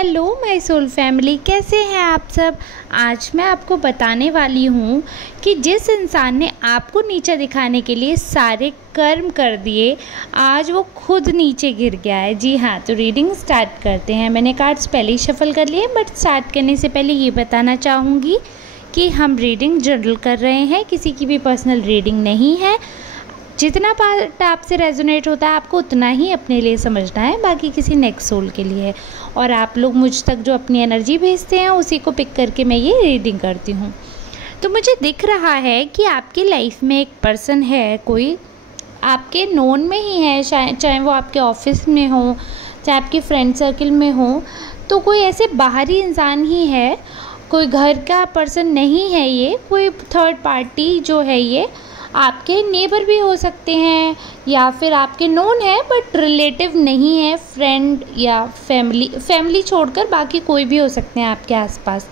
Hello my soul family, कैसे हैं आप सब। आज मैं आपको बताने वाली हूँ कि जिस इंसान ने आपको नीचा दिखाने के लिए सारे कर्म कर दिए, आज वो खुद नीचे गिर गया है। जी हाँ, तो रीडिंग स्टार्ट करते हैं। मैंने कार्ड्स पहले ही शफल कर लिए, बट स्टार्ट करने से पहले ये बताना चाहूँगी कि हम रीडिंग जनरल कर रहे हैं, किसी की भी पर्सनल रीडिंग नहीं है। जितना पार्ट आपसे रेजोनेट होता है आपको उतना ही अपने लिए समझना है, बाकी किसी नेक्स्ट सोल के लिए है। और आप लोग मुझ तक जो अपनी एनर्जी भेजते हैं उसी को पिक करके मैं ये रीडिंग करती हूँ। तो मुझे दिख रहा है कि आपकी लाइफ में एक पर्सन है, कोई आपके नोन में ही है, चाहे वो आपके ऑफिस में हो, चाहे आपके फ्रेंड सर्कल में हो। तो कोई ऐसे बाहरी इंसान ही है, कोई घर का पर्सन नहीं है, ये कोई थर्ड पार्टी जो है ये आपके नेबर भी हो सकते हैं या फिर आपके नोन है बट रिलेटिव नहीं है, फ्रेंड या फैमिली छोड़कर बाकी कोई भी हो सकते हैं आपके आसपास।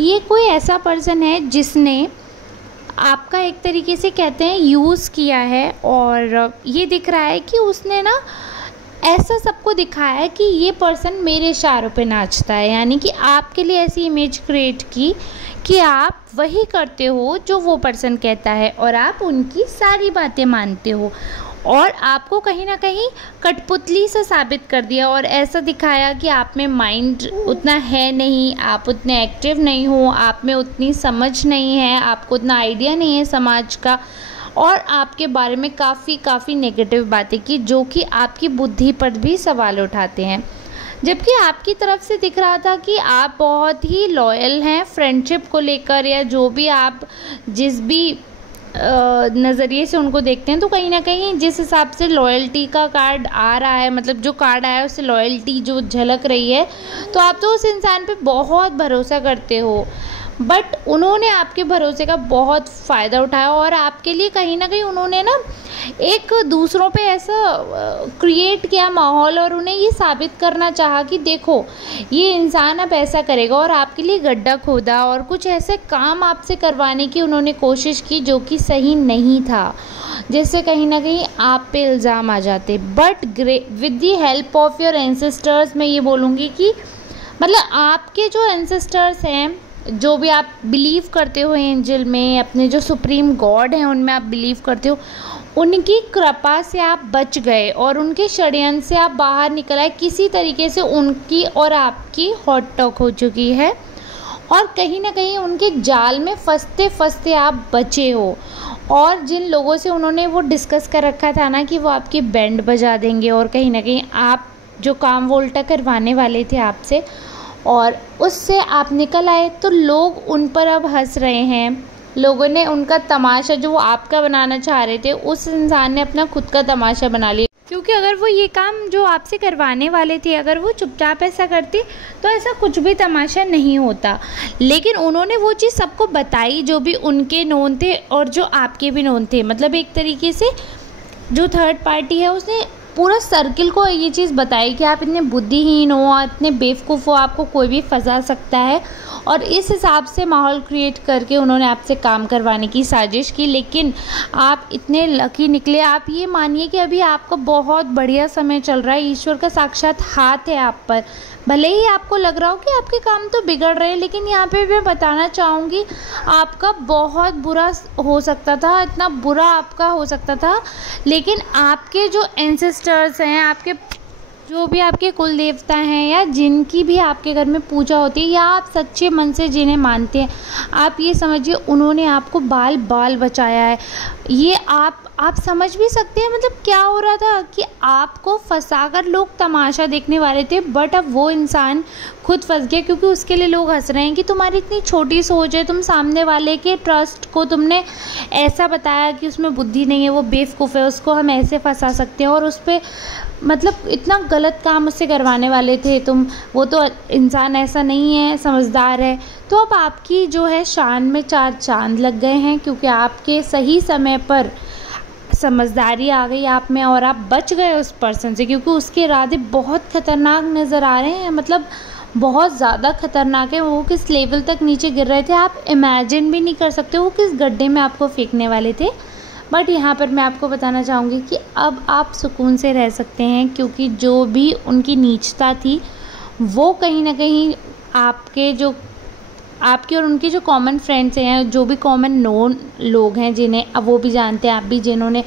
ये कोई ऐसा पर्सन है जिसने आपका एक तरीके से कहते हैं यूज़ किया है, और ये दिख रहा है कि उसने ना ऐसा सबको दिखाया है कि ये पर्सन मेरे इशारों पे नाचता है, यानी कि आपके लिए ऐसी इमेज क्रिएट की कि आप वही करते हो जो वो पर्सन कहता है और आप उनकी सारी बातें मानते हो, और आपको कहीं ना कहीं कठपुतली से साबित कर दिया और ऐसा दिखाया कि आप में माइंड उतना है नहीं, आप उतने एक्टिव नहीं हो, आप में उतनी समझ नहीं है, आपको उतना आइडिया नहीं है समाज का, और आपके बारे में काफ़ी नेगेटिव बातें की जो कि आपकी बुद्धि पर भी सवाल उठाते हैं। जबकि आपकी तरफ से दिख रहा था कि आप बहुत ही लॉयल हैं फ्रेंडशिप को लेकर, या जो भी आप जिस भी नज़रिए से उनको देखते हैं, तो कहीं ना कहीं जिस हिसाब से लॉयल्टी का कार्ड आ रहा है, मतलब जो कार्ड आया है उससे लॉयल्टी जो झलक रही है, तो आप तो उस इंसान पे बहुत भरोसा करते हो। बट उन्होंने आपके भरोसे का बहुत फ़ायदा उठाया और आपके लिए कहीं ना कहीं उन्होंने ना एक दूसरों पे ऐसा क्रिएट किया माहौल, और उन्हें ये साबित करना चाहा कि देखो ये इंसान अब ऐसा करेगा, और आपके लिए गड्ढा खोदा और कुछ ऐसे काम आपसे करवाने की उन्होंने कोशिश की जो कि सही नहीं था, जिससे कहीं ना कहीं आप पे इल्ज़ाम आ जाते। But with the help of your ancestors, मैं ये बोलूँगी कि मतलब आपके जो एंसेस्टर्स हैं, जो भी आप बिलीव करते हो एंजल में, अपने जो सुप्रीम गॉड हैं उनमें आप बिलीव करते हो, उनकी कृपा से आप बच गए और उनके षड्यंत्र से आप बाहर निकल आए। किसी तरीके से उनकी और आपकी हॉट टॉक हो चुकी है और कहीं ना कहीं उनके जाल में फंसते फंसते आप बचे हो। और जिन लोगों से उन्होंने वो डिस्कस कर रखा था ना कि वो आपकी बैंड बजा देंगे, और कहीं ना कहीं आप जो काम वो उल्टा करवाने वाले थे आपसे, और उससे आप निकल आए, तो लोग उन पर अब हंस रहे हैं। लोगों ने उनका तमाशा जो वो आपका बनाना चाह रहे थे, उस इंसान ने अपना खुद का तमाशा बना लिया। क्योंकि अगर वो ये काम जो आपसे करवाने वाले थे, अगर वो चुपचाप ऐसा करते तो ऐसा कुछ भी तमाशा नहीं होता। लेकिन उन्होंने वो चीज़ सबको बताई जो भी उनके नोन थे और जो आपके भी नोन थे। मतलब एक तरीके से जो थर्ड पार्टी है उसने पूरा सर्किल को ये चीज़ बताई कि आप इतने बुद्धिहीन हो, इतने बेवकूफ़ हो, आपको कोई भी फंसा सकता है, और इस हिसाब से माहौल क्रिएट करके उन्होंने आपसे काम करवाने की साजिश की। लेकिन आप इतने लकी निकले। आप ये मानिए कि अभी आपका बहुत बढ़िया समय चल रहा है, ईश्वर का साक्षात हाथ है आप पर। भले ही आपको लग रहा हो कि आपके काम तो बिगड़ रहे हैं, लेकिन यहाँ पे मैं बताना चाहूँगी आपका बहुत बुरा हो सकता था, इतना बुरा आपका हो सकता था। लेकिन आपके जो एंसेस्टर्स हैं, आपके जो भी आपके कुल देवता हैं, या जिनकी भी आपके घर में पूजा होती है, या आप सच्चे मन से जिन्हें मानते हैं, आप ये समझिए उन्होंने आपको बाल बाल बचाया है। ये आप समझ भी सकते हैं मतलब क्या हो रहा था कि आपको फंसाकर लोग तमाशा देखने वाले थे, बट अब वो इंसान खुद फंस गया, क्योंकि उसके लिए लोग हंस रहे हैं कि तुम्हारी इतनी छोटी सोच है, तुम सामने वाले के ट्रस्ट को तुमने ऐसा बताया कि उसमें बुद्धि नहीं है, वो बेवकूफ़ है, उसको हम ऐसे फंसा सकते हैं, और उस पर मतलब इतना गलत काम उससे करवाने वाले थे तुम। वो तो इंसान ऐसा नहीं है, समझदार है। तो अब आपकी जो है शान में 4 चांद लग गए हैं, क्योंकि आपके सही समय पर समझदारी आ गई आप में और आप बच गए उस पर्सन से, क्योंकि उसके इरादे बहुत ख़तरनाक नज़र आ रहे हैं। मतलब बहुत ज़्यादा ख़तरनाक है। वो किस लेवल तक नीचे गिर रहे थे आप इमेजिन भी नहीं कर सकते, वो किस गड्ढे में आपको फेंकने वाले थे। बट यहाँ पर मैं आपको बताना चाहूँगी कि अब आप सुकून से रह सकते हैं, क्योंकि जो भी उनकी नीचता थी वो कहीं ना कहीं आपके और उनके जो कॉमन फ्रेंड्स हैं, जो भी कॉमन नोन लोग हैं जिन्हें अब वो भी जानते हैं, आप भी, जिन्होंने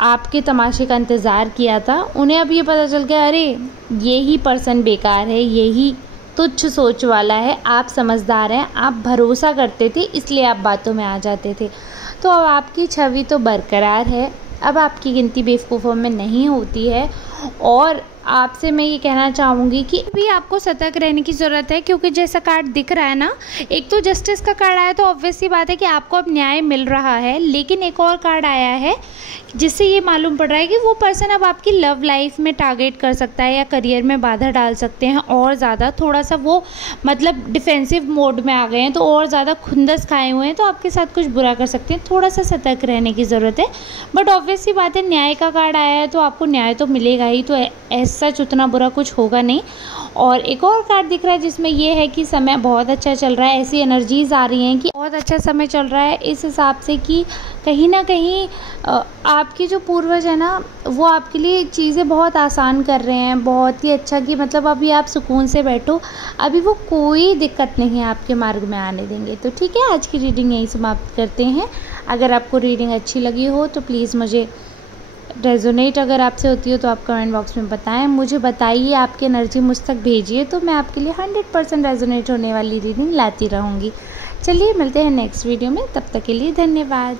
आपके तमाशे का इंतज़ार किया था, उन्हें अब ये पता चल गया, अरे यही पर्सन बेकार है, यही तुच्छ सोच वाला है, आप समझदार हैं, आप भरोसा करते थे इसलिए आप बातों में आ जाते थे। तो अब आपकी छवि तो बरकरार है, अब आपकी गिनती बेवकूफ़ों में नहीं होती है। और आपसे मैं ये कहना चाहूँगी कि भी आपको सतर्क रहने की ज़रूरत है, क्योंकि जैसा कार्ड दिख रहा है ना, एक तो जस्टिस का कार्ड आया तो ऑब्वियस सी बात है कि आपको अब न्याय मिल रहा है, लेकिन एक और कार्ड आया है जिससे ये मालूम पड़ रहा है कि वो पर्सन अब आपकी लव लाइफ में टारगेट कर सकता है या करियर में बाधा डाल सकते हैं और ज़्यादा, थोड़ा सा वो मतलब डिफेंसिव मोड में आ गए हैं, तो और ज़्यादा खुंदस खाए हुए हैं, तो आपके साथ कुछ बुरा कर सकते हैं। थोड़ा सा सतर्क रहने की ज़रूरत है। बट ऑब्वियस सी बात है, न्याय का कार्ड आया है तो आपको न्याय तो मिलेगा ही, तो सच उतना बुरा कुछ होगा नहीं। और एक और कार्ड दिख रहा है जिसमें ये है कि समय बहुत अच्छा चल रहा है, ऐसी एनर्जीज आ रही हैं कि बहुत अच्छा समय चल रहा है, इस हिसाब से कि कहीं ना कहीं आपके जो पूर्वज है ना, वो आपके लिए चीज़ें बहुत आसान कर रहे हैं, बहुत ही अच्छा, कि मतलब अभी आप सुकून से बैठो, अभी वो कोई दिक्कत नहीं आपके मार्ग में आने देंगे। तो ठीक है, आज की रीडिंग यहीं समाप्त करते हैं। अगर आपको रीडिंग अच्छी लगी हो तो प्लीज़ मुझे रेजोनेट अगर आपसे होती हो तो आप कमेंट बॉक्स में बताएं, मुझे बताइए, आपकी एनर्जी मुझ तक भेजिए, तो मैं आपके लिए 100% रेजोनेट होने वाली रीडिंग लाती रहूँगी। चलिए मिलते हैं नेक्स्ट वीडियो में, तब तक के लिए धन्यवाद।